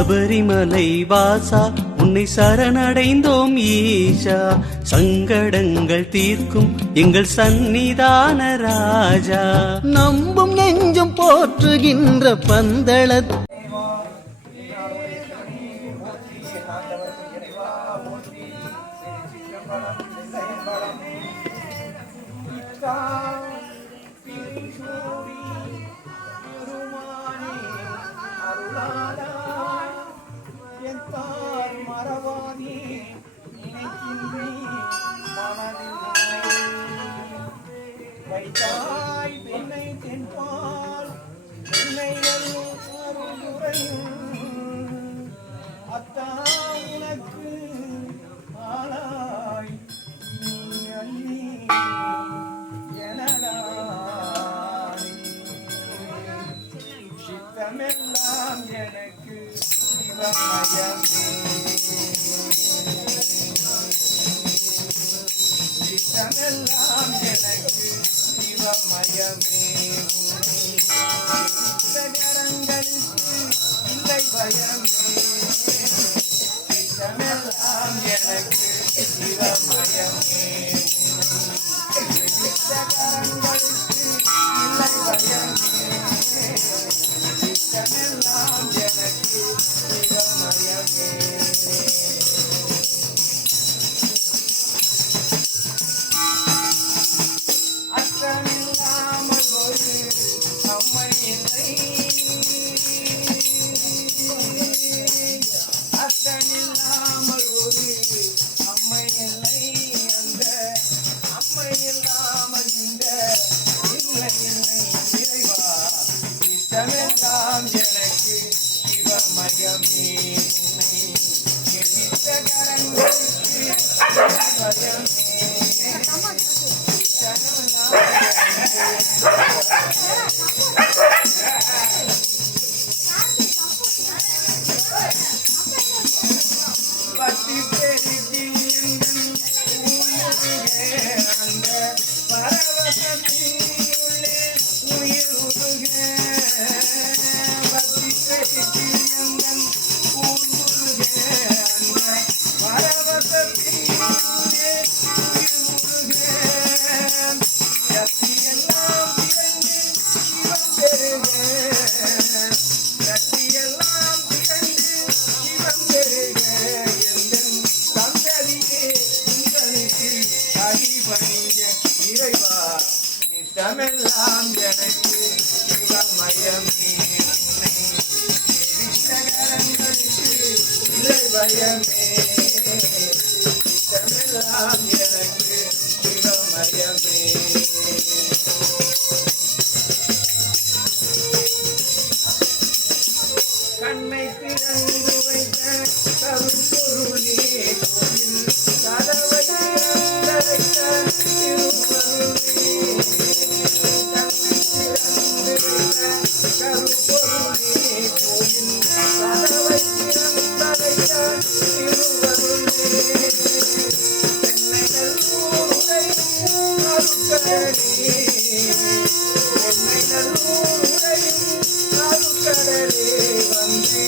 சபரிமலை வாசா உன்னை சரணடைந்தோம் ஈஷா, சங்கடங்கள் தீர்க்கும் எங்கள் சந்நிதான ராஜா. நம்பும் நெஞ்சும் போற்றுகின்ற பந்தளத் சித்தமெல்லாம் எனக்கு சிவமயமே, சித்தமெல்லாம் எனக்கு சிவமயமே. சகரங்களுக்கு இல்லை பயமே, சித்தமெல்லாம் எனக்கு சிவமயமே. சகரங்களுக்கு இல்லை பயமே, சித்தமெல்லாம் எனக்கு சிவமயமே. அச்சமில்லாமல் ஒரு அம்மை இல்லை, அச்சமில்லாமல் ஒரு அம்மை இல்லை, அந்த அம்மை இல்லாமல் இந்த இல்லை இல்லை இறைவா. சித்தமெல்லாம் எனக்கு சிவமயமே, உன்னை எண்ணித்த கரங்களுக்கு சிவமயமே. பக்தி பெருகி அந்த பரவசத்தினுள்ளே உயிர் உருக, பக்தி பெருகி எங்கள் ஊருக அந்த பரவசத்தினுள்ளே உயிர் உருக. சக்தியெல்லாம் திரண்டு சிவம் பெருக, சக்தியெல்லாம் திரண்டு சிவம் பெருக. எந்தன் சந்ததியே உங்களுக்கு அடிபணிய இறைவா. சித்தமெல்லாம் எனக்கு சிவமயமே, உன்னை எரித்த கரங்களுக்கு இல்லை பயமே. சித்தமெல்லாம் எனக்கு சிவமயமே. கண்ணை திறந்து வைத்த கருப்பொருளே, கோயில் கதவை திறந்த திருவருளே. கண்ணை திறந்து வைத்த கருப்பொருளே, கோயில் கதவை திறந்த திருவருளே. என்னை நல்லூரையும் அருட்கடலே, என்னை நல்லூரையும் அருட்கடலே வந்து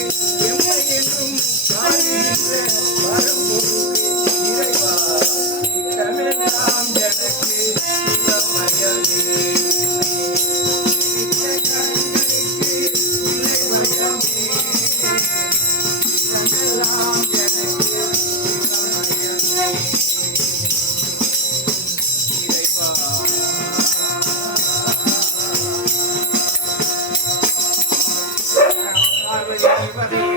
எம்மை என்றும் காண்கின்ற பரம்பொருளே இறைவா. சித்தமெல்லாம் எனக்கு சிவமயமே, சித்தங்களுக்கு இல்லை பயமே. சித்தமெல்லாம் எனக்கு சிவமயமே இறைவா. பார்வதி